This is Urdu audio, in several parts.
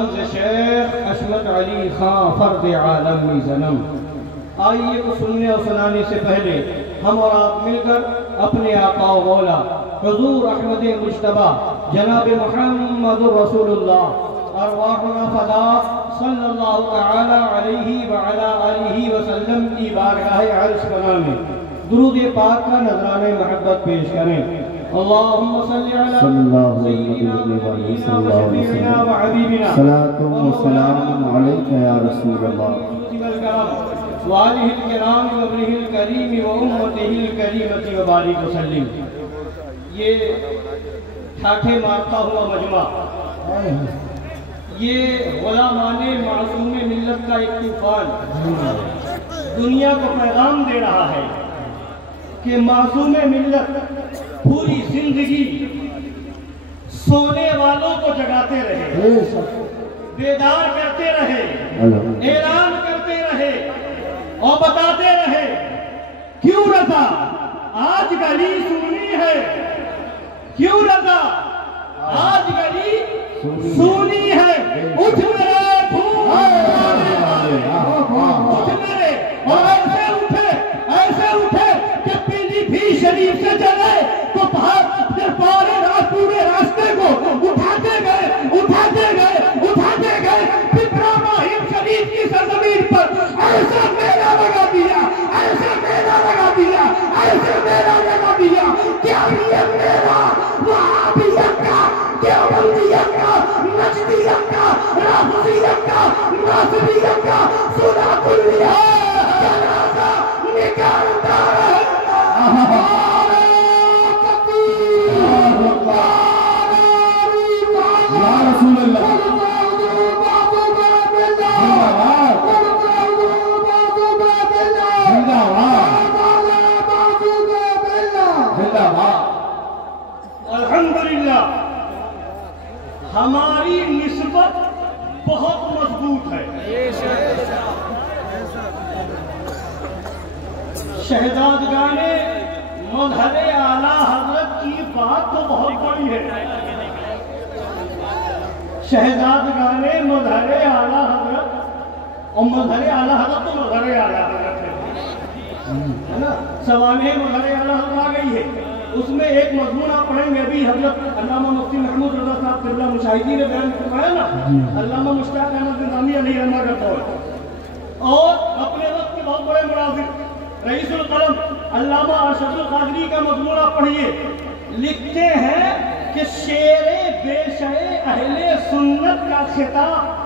شیخ عصمت علی خان فرد عالمی زنم۔ آئیے کو سننے اور سنانے سے پہلے ہم اور آپ مل کر اپنے آقا و مولا حضور احمد مجتبی جناب محمد رسول اللہ ارواحنا فدا صلی اللہ تعالی علیہ وعلا آلہ وسلم کی بارگاہ عرش پناہ میں درود پاک کا نذرانہ محبت پیش کریں۔ اللہم صلی علی سیدنا ونبینا وشفیعنا وحبیبنا صلاة و سلام علیکہ یا رسول اللہ وآلہ الکرام وابنہ الکریم وامتہ الکریمۃ وبارک وسلم۔ یہ ٹھاٹھے مارتا ہوا مجمع، یہ غلامان معصوم ملت کا ایک طوفان دنیا کو پیغام دے رہا ہے کہ معصوم ملت پوری زندگی سونے والوں کو جگاتے رہے، بیدار کرتے رہے، اعلان کرتے رہے اور بتاتے رہے کیوں رضا آج گلی سونی ہے، کیوں رضا آج گلی سونی ہے، اٹھ میرے پھول اٹھ میرے، اور ایسے اٹھے کہ پیلی بھی شریف سے چلے تو پورے راستے کو اٹھاتے گئے پپرا ماہم شریف کی سرزمین پر ایسا میلہ لگا دیا کیا یہ میلہ وہابیت کا، دیوبندیت کا، نجدیت کا، رافضیت کا، ناصبیت کا سنا کلیہ جنازہ نکالتا ہے۔ یا رسول اللہ الحمدللہ ہماری نسبت بہت مضبوط ہے۔ شہزادگان مظہر اعلیٰ حضرت کی بات تو بہت بڑی ہے، شہزادگان مظہر اعلیٰ حضرت، اور مظہر اعلیٰ حضرت تو مظہر اعلیٰ حضرت ہے نا، سوانح مظہر اعلیٰ حضرت آ گئی ہے، اس میں ایک مضمون آپ پڑھیں گے ابھی حضرت علامہ مفتی محمود رضا صاحب قبلہ مشاہدی نے بیان فرمایا نا، علامہ مشتاق احمد نظامی علیہ رحمہ کا قول، اور اپنے وقت کے بہت بڑے مناظر رئیس القلم علامہ ارشد القادری کا مضمون آپ پڑھیے، لکھتے ہیں کہ شعر بے شعر اہل سنت کا خطاب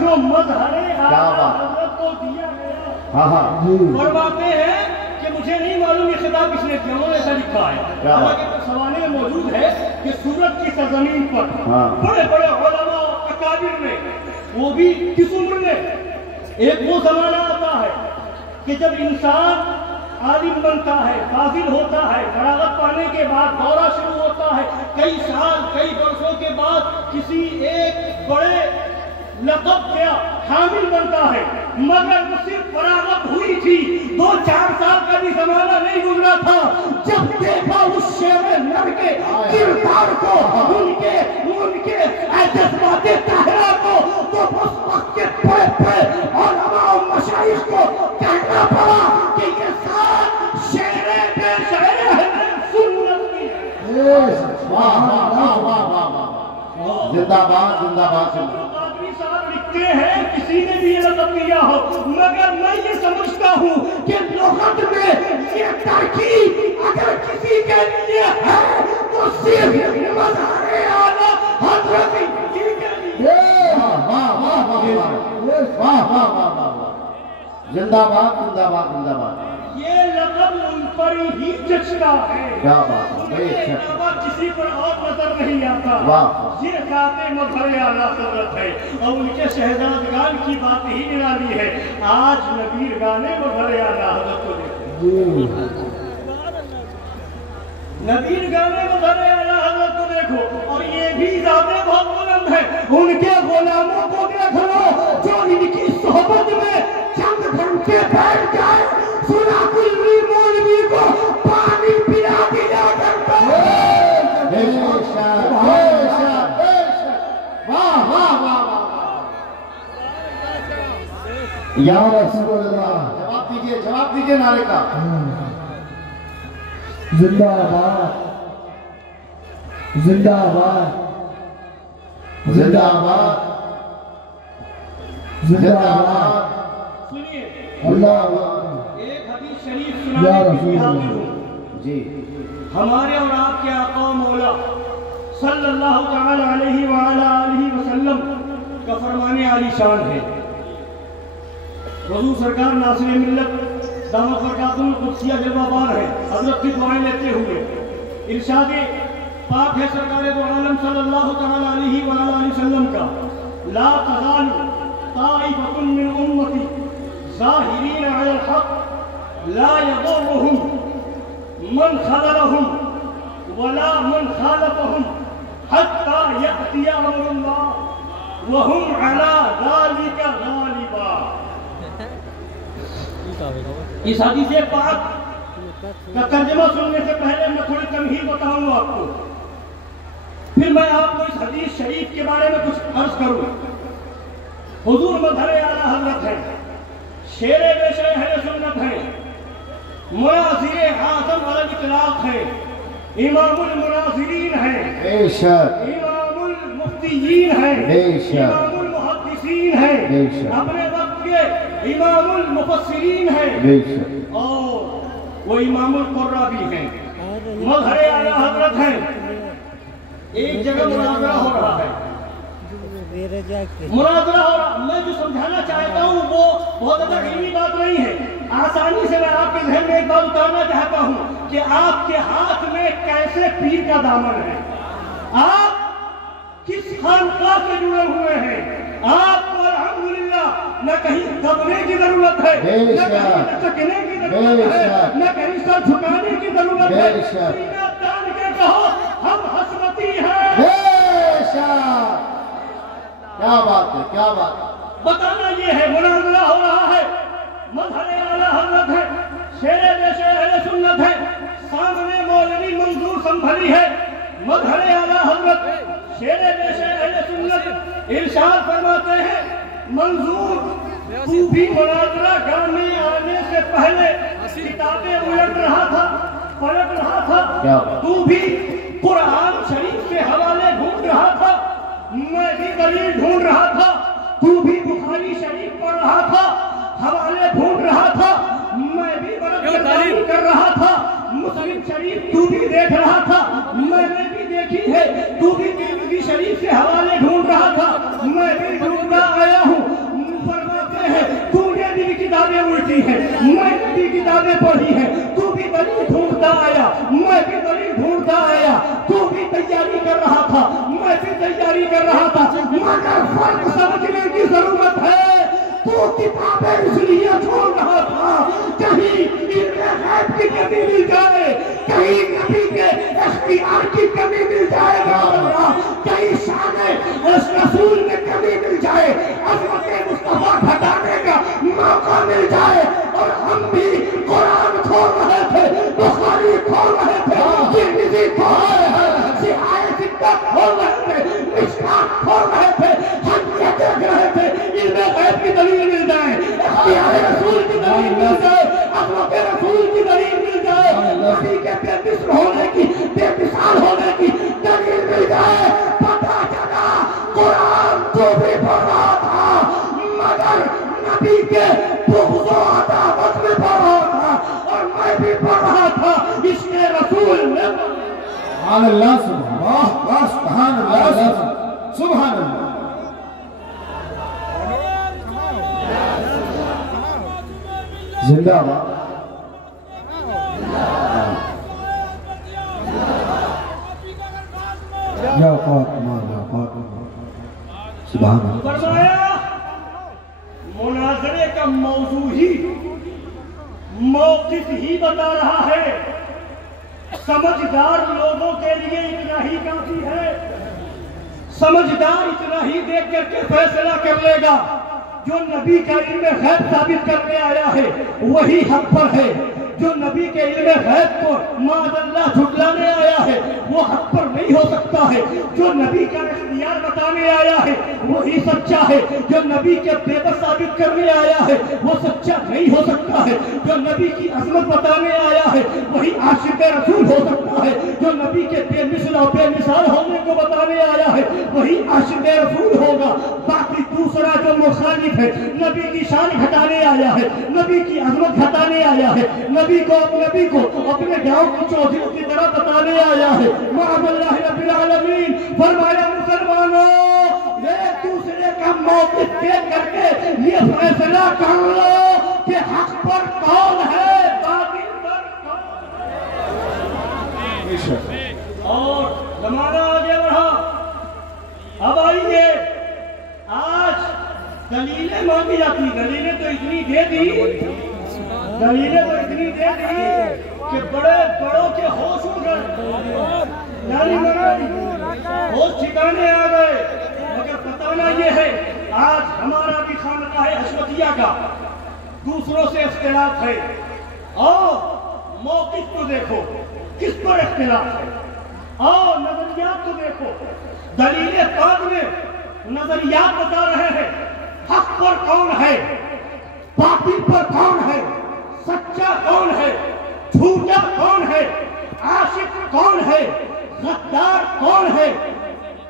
جو مظہر اعلیٰ حضرت کو دیا گیا، فرماتے ہیں کہ مجھے نہیں معلوم یہ خطاب کس نے کیا، انہوں نے ایسا لکھا ہے، حالانکہ سوانے میں موجود ہے کہ سورت کی سرزمین پر بڑے بڑے علماء و اکابر نے، وہ بھی کس عمر میں، ایک وہ زمانہ آتا ہے کہ جب انسان عالم بنتا ہے، فاضل ہوتا ہے، فراغت پانے کے بعد دورہ شروع ہوتا ہے، کئی سال کئی برسوں کے بعد کسی ایک بڑے لقب کیا حامل بنتا ہے، مگر وہ صرف فراغت ہوئی تھی، 2-4 سال کا بھی زمانہ نہیں گزرا تھا، جب دیکھا اس شیر نر کے کردار کو، ان کے جذبات طاہرہ کو، تو اس وقت کے بڑے علماء و مشائخ کو کہنا پڑا کہ یہ ساتھ شعر بے شعر اہل سنت کی ہے۔ زندہ باد زندہ باد۔ ہیں کسی نے بھی یہ لقب دیا ہو، مگر میں یہ سمجھتا ہوں کہ لغت میں یہ ترکیب اگر کسی کے لیے ہے تو صرف مظہر اعلیٰ حضرت ہی کے لیے۔ زندہ باد زندہ باد زندہ باد۔ یہ لقب ان پر ہی جچتا ہے، کیا بات ہے، اس کے علاوہ کسی پر اور نظر نہیں آتا۔ یہ ذات مظہر اعلیٰ حضرت ہے اور ان کے شہزادگان کی بات ہی نرالی ہے۔ آج نبیرگان مظہر اعلیٰ حضرت کو دیکھو، نبیرگان مظہر اعلیٰ حضرت کو دیکھو، اور یہ بھی ذاتیں بہت بلند ہیں، ان کے غلاموں کو دیکھ لو جو ان کی صحبت میں چند گھنٹے بیٹھ جائے، سنا کلی مولوی کو پانی پلا دیا کرتا ہے۔ واہ واہ واہ یا رسول اللہ، جواب دیجئے نعرے کا۔ زندہ آباد، زندہ آباد، زندہ آباد، زندہ آباد، سنیے اللہ ایک حدیث شریف یا سنانے کی رسول حاضر اللہ۔ ہوں۔ جی ہمارے اور آپ کے آقا و مولا صلی اللہ تعالی علیہ وآلہ وسلم کا فرمان عالی شان ہے۔ حضور سرکار ناصر ملت دامت برکاتہ القدسیہ جلوہ بار ہے، حضرت کی دعائیں لیتے ہوئے ارشاد پاک ہے سرکار دو عالم صلی اللہ تعالی علیہ وآلہ وسلم کا، لا تزال طائفة من امتی ظاہرین علی الحق لا یضرهم من خذلهم ولا من خالفهم حتى يأتي أمر الله وهم على ذلك غالبا۔ اس حدیث پاک کا ترجمہ سننے سے پہلے میں تھوڑی تمہید بتاؤں گا آپ کو، پھر میں آپ کو اس حدیث شریف کے بارے میں کچھ عرض کروں۔ حضور مظہر اعلیٰ حضرت ہیں، شیر بے شے اہل سنت ہیں، مناظر اعظم علی الاطلاق ہیں، امام المناظرین ہیں، بے شک، امام المفتیین ہیں، بے شک، امام المحدثین ہیں، بے شک، اپنے وقت کے امام المفسرین ہیں، بے شک، اور وہ امام القرہ بھی ہیں، مظہر اعلیٰ حضرت ہیں۔ ایک جگہ مناظرہ ہو رہا ہے، مناظرہ ہو رہا، میں جو سمجھانا چاہتا ہوں وہ بہت زیادہ علمی بات نہیں ہے، آسانی سے میں آپ کے ذہن میں ایک بات اتارنا چاہتا ہوں کہ آپ کے ہاتھ میں کیسے پیر کا دامن ہے، آپ کس خانقاہ سے جڑے ہوئے ہیں، آپ کو الحمدللہ نہ کہیں دبنے کی ضرورت ہے، نہ کہیں چکنے کی ضرورت ہے، نہ کہیں سر جھکانے کی ضرورت ہے، سینہ تان کے کہو ہم حسرتی ہیں۔ بے شک، کیا بات ہے، کیا بات ہے۔ بتانا یہ ہے مناظرہ ہو رہا ہے، مظہر اعلیٰ حضرت ہے، شیر بے شے اہل سنت ہے، سامنے مولوی منظور سنبھلی ہے، مظہر اعلیٰ حضرت شیر بے شے اہل سنت ارشاد فرماتے ہیں منظور تو بھی مناظرہ گاہ میں آنے سے پہلے کتابیں الٹ رہا تھا، پلٹ رہا تھا، تو بھی قرآن شریف سے حوالے ڈھونڈ رہا تھا، میں بھی دلیل ڈھونڈ رہا تھا، تو بھی بخاری شریف پڑھ رہا تھا، حوالے ڈھونڈ رہا تھا، میں بھی برکت کر رہا تھا، مسلم شریف تو بھی دیکھ رہا تھا، میں نے بھی دیکھی ہے، تو بھی ترمذی شریف سے حوالے ڈھونڈ رہا تھا، میں بھی ڈھونڈتا آیا ہوں۔ فرماتے ہیں تو نے بھی کتابیں الٹی ہیں، میں نے بھی کتابیں پڑھی ہیں، تو بھی دلیل ڈھونڈتا آیا، میں بھی دلیل ڈھونڈتا آیا، تو بھی تیاری کر رہا تھا، میں بھی تیاری کر رہا تھا، مگر فرق سمجھنے کی ضرورت ہے، تو کتابیں اس لیے چھوڑ رہا تھا کہیں علم غیب کی کمی مل جائے، کہیں نبی کے اختیار کی کمی مل جائے گا، کہیں شان اس رسول میں کمی مل جائے، عظمت مصطفیٰ گھٹانے کا موقع مل جائے، اور ہم بھی قرآن کھول رہے تھے، بخاری کھول رہے تھے، ترمذی کھول رہے تھے، صحیح ستہ کھول رہے تھے، مشکات کھول رہے تھے، ہم یہ دیکھ رہے تھے علم غیب کی دلیل مل جائے، اختیار رسول کی دلیل مل جائے، عظمت رسول کی دلیل مل جائے، نبی کے بے مثل ہونے کی، بے مثال ہونے کی دلیل مل جائے، پتہ چلا قرآن تو بھی پڑھ رہا تھا مگر نبی کے بغض و عداوت میں پڑھ رہا تھا، اور میں بھی پڑھ رہا تھا اس کے رسول میں۔ سبحان اللہ، سبحان اللہ، سبحان اللہ، سبحان اللہ۔ زندہ آباد، یا فاطمہ، یا فاطمہ، سبحان اللہ۔ فرمایا مناظرے کا موضوع ہی موقف ہی بتا رہا ہے، سمجھدار لوگوں کے لیے اتنا ہی کافی ہے، سمجھدار اتنا ہی دیکھ کر کے فیصلہ کر لے گا، جو نبی کا علم غیب ثابت کرنے آیا ہے وہی حق پر ہے، جو نبی کے علم غیب کو معاذ اللہ جھٹلانے آیا ہے وہ حق پر نہیں ہو سکتا ہے. جو نبی کا اختیار بتانے آیا ہے وہی سچا ہے. جو نبی کے بے بس ثابت کرنے آیا ہے وہ سچا نہیں ہو سکتا ہے. جو نبی کی عظمت بتانے آیا ہے وہی عاشق رسول ہو سکتا ہے. جو نبی کے بے مثل اور بے مثال ہونے کو بتانے آیا ہے وہی عاشق رسول ہوگا. باقی دوسرا جو مخالف ہے نبی کی شان گھٹانے آیا ہے, نبی کی عظمت گھٹانے آیا ہے, نبی کو اپنے گاؤں کی چودھریوں کی طرح بتانے آیا ہے. معاذ اللہ رب العالمین. فرمایا مسلمانوں ایک دوسرے کا موقف دیکھ کر کے یہ فیصلہ کر لو کہ حق پر کون ہے, باطل پر کون ہے. اور زمانہ آگے بڑھا. اب آئیے آج دلیلیں مانگی جاتی. دلیلیں تو اتنی دے دی کہ بڑوں کے ہوش اڑ گئے, ہوش ٹھکانے آ گئے. مگر بتانا یہ ہے آج ہمارا بھی خانقاہ حشمتیہ کا دوسروں سے اختلاف ہے. اور موقف کو دیکھو کس پر اختلاف ہے, اور نظریات کو دیکھو. دلیل پاک میں نظریات بتا رہے ہیں حق پر کون ہے, باطل پر کون ہے, سچا کون ہے, جھوٹا کون ہے, عاشق کون ہے, غدار کون ہے.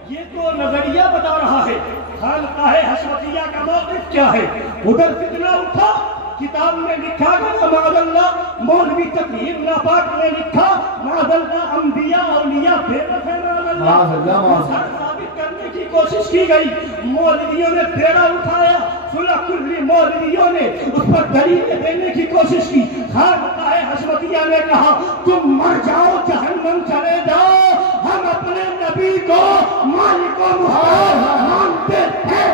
یہ تو نظریہ بتا رہا ہے. خانقاہ حشمتیہ کا موقف کیا ہے؟ ادھر فتنہ اٹھا, کتاب میں لکھا گیا معاذ اللہ, مولوی تقی ناپاک نے لکھا معاذ اللہ انبیاء اولیاء بے وفا معاذ اللہ ثابت کرنے کی کوشش کی گئی. مولویوں نے بیڑا اٹھایا, صلح کلی مولویوں نے اس پر دلیلیں دینے کی کوشش کی. خانقاہ حشمتیہ نے کہا تم مر جاؤ, جہنم چلے جاؤ, ہم اپنے نبی کو مالک و مختار مانتے ہیں,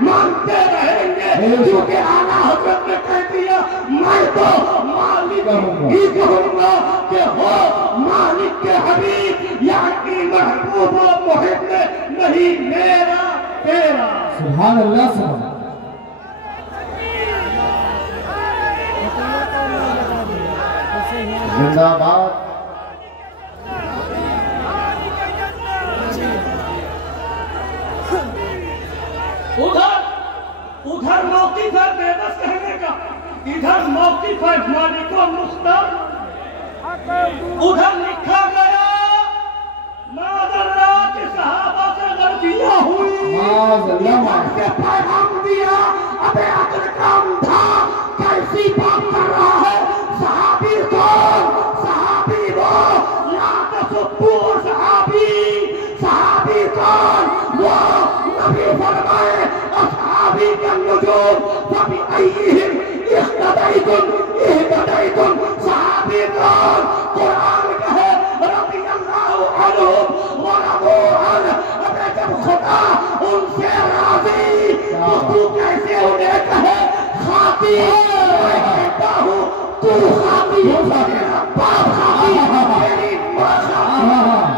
مانتے رہیں گے, کیونکہ اعلیٰ حضرت نے کہہ دیا میں تو مالک ہی کہوں گا کہ ہو مالک کے حبیب, یعنی محبوب و محب نہیں میرا تیرا. سبحان اللہ. سبحان زندہ باد. ادھر موقف ہے بے بس کہنے کا, ادھر موقف ہے مالک و مختار. ادھر لکھا گیا معاذ اللہ کے صحابہ سے غلطیاں ہوئی, سے پیغام دیا ابے عقل کام تھا, کیسی بات کر رہا ہے. صحابی کون؟ صحابی وہ لا تسبوا صحابی. صحابی کون؟ وہ نبی فرمائے اصحابی کالنجوم فبأیہم اقتدیتم اہتدیتم. صحابی کون؟ قرآن کہے رضی اللہ عنہم ورضوا عنہ. ابے جب خدا ان سے راضی تو کیسے انہیں کہے خاطی. میں کہتا ہوں تو خاطی, میرا باپ خاطی, میری ماں خاطی.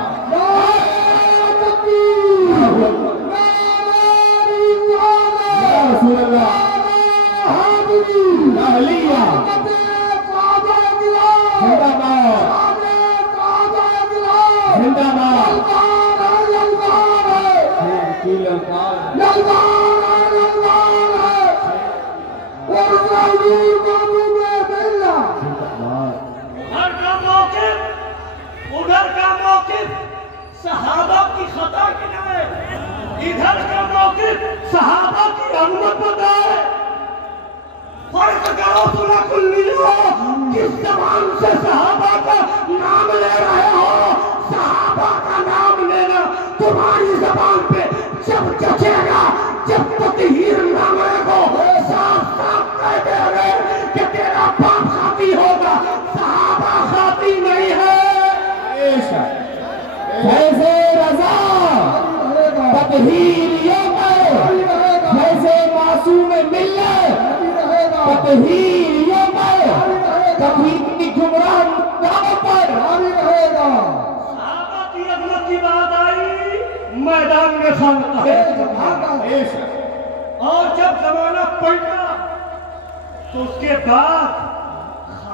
رسول اللہ علیہ زندہ باد, زندہ باد. ادھر کا موقف صحابہ کی خطا گنائے, ادھر کا موقف صحابہ کی عظمت بتائے. فرق کرو صلح کلیہ, کس زبان سے صحابہ کا نام لے رہے ہو. صحابہ کا نام لینا تمہاری زبان پہ جب جچے گا جب تطہیر نامے کو صاف صاف کہہ دے رہے کہ تیرا باپ خاطی ہوگا. صحابہ خاطی نہیں ہے. جیسے رضا تطہیر یوم ہے, جیسے معصوم ملت تطہیر یوم ہے, کبھی گمراہ دعوت پر. صحابہ کی عظمت کی بات آئی میدان میں خانقاہ, اور جب زمانہ پلٹا تو اس کے بعد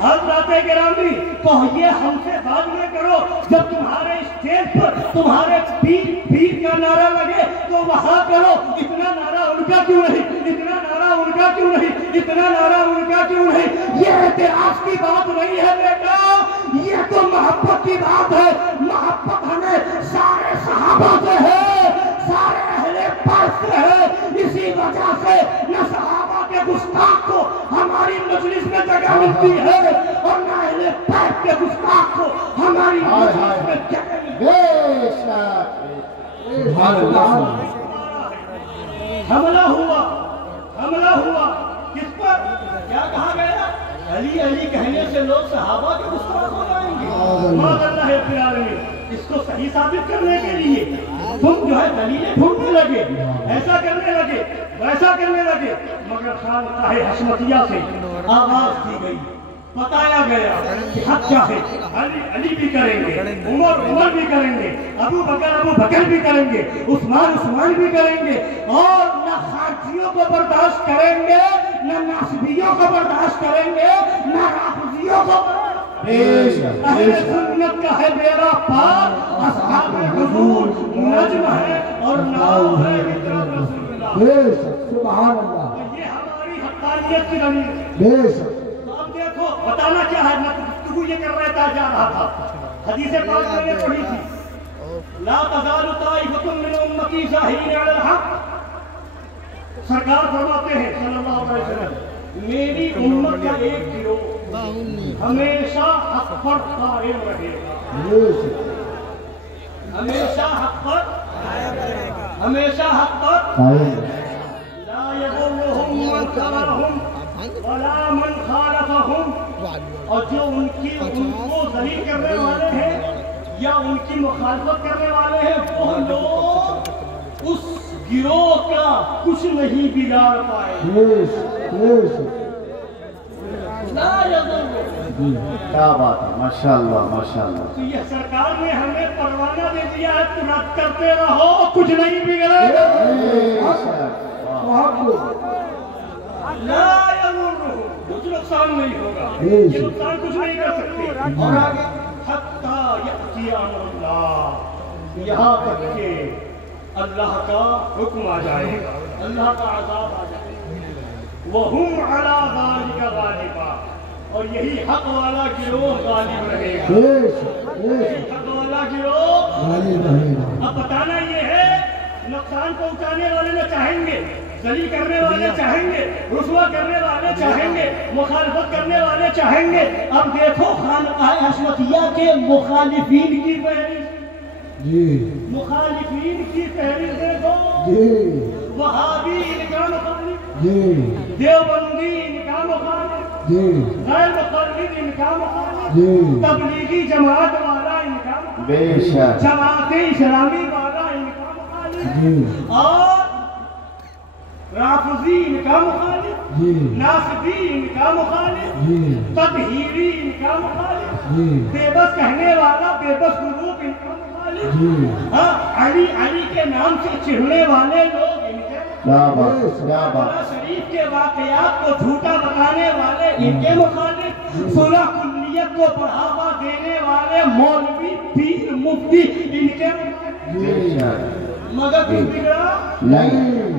حضرات گرامی کہیے ہم سے بعد میں کرو، جب تمہارے اسٹیج پر تمہارے پیر کا نعرہ لگے تو وہاں کرو، اتنا نعرہ ان کا کیوں نہیں، اتنا نعرہ ان کا کیوں نہیں، اتنا نعرہ ان کا کیوں نہیں؟ یہ اعتراض کی بات نہیں ہے بیٹا، یہ تو محبت کی بات ہے۔ محبت ہمیں سارے صحابہ سے ہے، سارے اہل بیت سے ہے، اسی وجہ سے نہ صحابہ کے گستاخ کو ہماری مجلس میں جگہ ملتی ہے اور نہ اہل بیت کے گستاخ کو ہماری مجلس میں جگہ ملتی ہے۔ حملہ ہوا کس پر؟ کیا کہا گیا؟ علی علی کہنے سے لوگ صحابہ کے گستاخ ہو جائیں گے۔ ماذ اللہ رب العالمین، اس کو صحیح ثابت کرنے کے لیے تم جو ہے دلیلیں ڈھونڈنے لگے، ایسا کرنے لگے، ویسا کرنے لگے، مگر خانقاہ حشمتیہ سے آواز دی گئی، بتایا گیا کہ حق کیا ہے، علی بھی کریں گے، عمر بھی کریں گے، ابو بکر بھی کریں گے، عثمان بھی کریں گے، اور نہ خارجیوں کو برداشت کریں گے، نہ ناصبیوں کو برداشت کریں گے، نہ رافضیوں کو اہل سنت کا ہے بیڑا پار، اصحاب حضور نجم ہے اور نام ہے ہجرت رسول اللہ۔ سبحان اللہ، یہ ہماری حقانیت کی دلیل ہے۔ بے شک دیکھو بتانا کیا ہے، میں گفتگو یہ کر رہا جا رہا تھا، حدیث پاک میں نے پڑھی تھی، لا تزال طائفۃ من امتی ظاہرین علی الحق، سرکار فرماتے ہیں صلی اللہ علیہ وسلم، میری امت کا ایک گروہ ہمیشہ حق پر قائم رہے گا، ہمیشہ حق پر، ہمیشہ حق پر، لا یضرهم من خذلهم ولا من خالفهم، اور جو ان کو ذلیل کرنے والے ہیں یا ان کی مخالفت کرنے والے ہیں وہ لوگ اس گروہ کا کچھ نہیں بگاڑ پائے۔ لا یضرهم، کیا بات ہے، ماشاءاللہ ماشاءاللہ۔ تو یہ سرکار نے ہمیں پروانہ دے دیا ہے، تم رد کرتے رہو کچھ نہیں بگڑے گا۔ لا یضرهم، کچھ نقصان نہیں ہوگا، یہ نقصان کچھ نہیں کر سکتے۔ اور آگے حتی یأتی امر اللہ، یہاں تک کہ اللہ کا حکم آ جائے گا، اللہ کا عذاب آ جائے گا، وَهُمْ عَلَىٰ ذَلِكَ غَالِبًا، اور یہی حق والا گروہ غالب رہے گا، یہی حق والا گروہ غالب رہے گا۔ اب بتانا یہ ہے، نقصان پہنچانے والے نہ چاہیں گے، ذلیل کرنے والے چاہیں گے، رسوا کرنے والے چاہیں گے، مخالفت کرنے والے چاہیں گے۔ اب دیکھو خانقاہ حشمتیہ کے مخالفین کی فہرست، مخالفین کی فہرست دیکھو، وہابی ان کا مخالف، دیوبندی ان کا مخالف، غیر مقلد ان کا مخالف، تبلیغی جماعت والا ان کا مخالف، جماعت اسلامی والا ان کا مخالف، اور رافضی ان کا مخالف، ناصبی ان کا مخالف، تطہیری ان کا مخالف، بے بس کہنے والا بے بس گروپ ان کا مخالف، علی کے نام سے چڑھنے والے لوگ ان کے مخالف، شریف کے واقعات کو جھوٹا بتانے والے ان کے مخالف، صلح کلیت کو بڑھاوا دینے والے مولوی پیر مفتی ان کے مخالف۔ مگر کچھ بگڑا نہیں،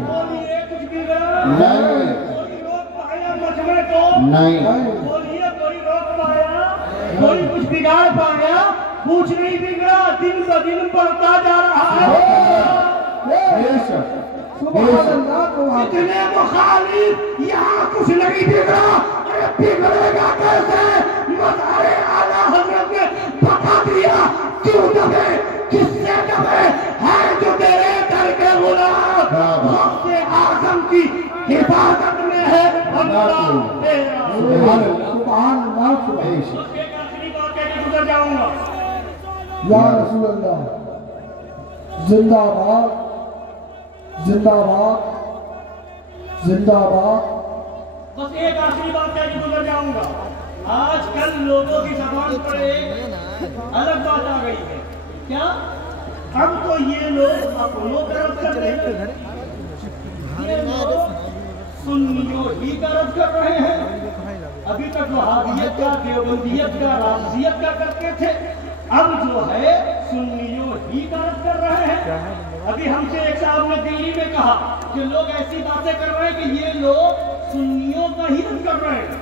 کچھ بگڑا نہیں، کوئی روک پایا مجمع کو نہیں، بولیے کوئی روک پایا، کوئی کچھ بگاڑ پایا؟ کچھ نہیں بگڑا، دن بہ دن بڑھتا جا رہا ہے۔ اتنے مخالف، یہاں کچھ نہیں بگڑا، بگڑے گا کیسے؟ مظہر اعلیٰ حضرت نے بتا دیا، کیوں دبے، کس سے دبے، ہے جو تیرے در کے غلام، غوث اعظم کی حفاظت میں ہے اللہ تیرا۔ سبحان اللہ، ایک آخری بات کہہ کے گزر جاؤں گا، یا رسول اللہ، زندہ باد، زندہ باد، زندہ باد۔ بس ایک آخری بات کہہ کے گزر جاؤں گا۔ آج کل لوگوں کی زبان پر ایک الگ بات آ گئی ہے، کیا؟ اب تو یہ لوگ اپنوں کا رد کر رہے ہیں، یہ لوگ سنیوں ہی کا رد کر رہے ہیں۔ اب ابھی تک وہابیت کا، دیوبندیت کا، رافضیت کا کرتے تھے، اب جو ہے سنیوں ہی کا رد کر رہے ہیں۔ ابھی ہم سے ایک صاحب نے دلی میں کہا کہ لوگ ایسی باتیں کر رہے ہیں کہ یہ لوگ سنیوں کا ہی رد کر رہے ہیں۔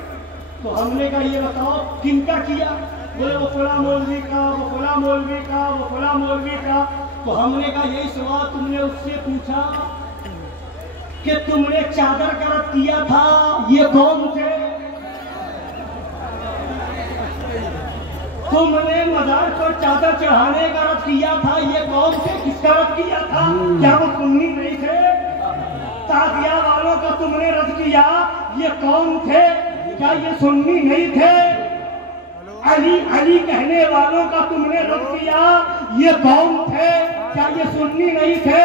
تو ہم نے کہا یہ بتاؤ کن کا کیا؟ بولے وہ فلاں مولوی کا، وہ فلاں مولوی کا، وہ فلاں مولوی کا۔ تو ہم نے کہا یہی سوال تم نے اس سے پوچھا کہ تم نے چادر کا رد کیا تھا، یہ کون تھے؟ تم نے مزار پر چادر چڑھانے کا رد کیا تھا، یہ کون تھے؟ کس کا رد کیا تھا؟ کیا وہ سنی نہیں تھے؟ تازیہ والوں کا تم نے رد کیا، یہ کون تھے؟ کیا یہ سنی نہیں تھے؟ علی کہنے والوں کا تم نے رد کیا، یہ کون تھے؟ کیا یہ سنی نہیں تھے؟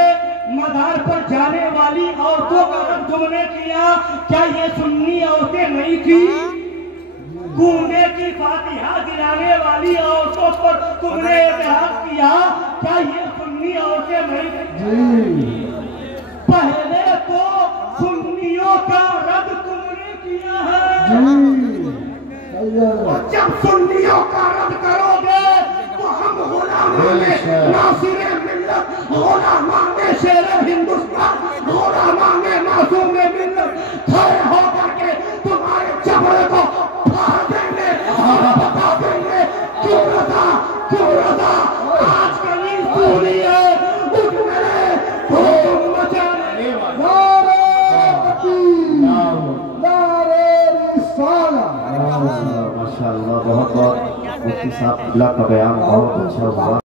مزار پر جانے والی عورتوں کا رد تم نے کیا، کیا یہ سنی عورتیں نہیں تھی؟ گونگے کی فاتحہ دلانے والی عورتوں پر تم نے اعتراض کیا، کیا یہ سنی عورتیں نہیں تھی؟ پہلے تو سنیوں کا رد تم نے کیا ہے، اور جب سنیوں کا رد کرو گے تو ہم غلامان ناصر ملت، غلامان شیر ہندوستان، غلامان معصوم ملت کھڑے ہو کر کے تمہارے چمڑے کو پھاڑ دیں گے اور بتا دیں گے کیوں رضا آج کل سنی ہے، اٹھ میرے دھوم مچانے نعرہ تکبیر، نعرہ رسالہ۔ ماشاءاللہ، بہت بہت مفتی صاحب اللہ کا بیان بہت اچھا ہوا۔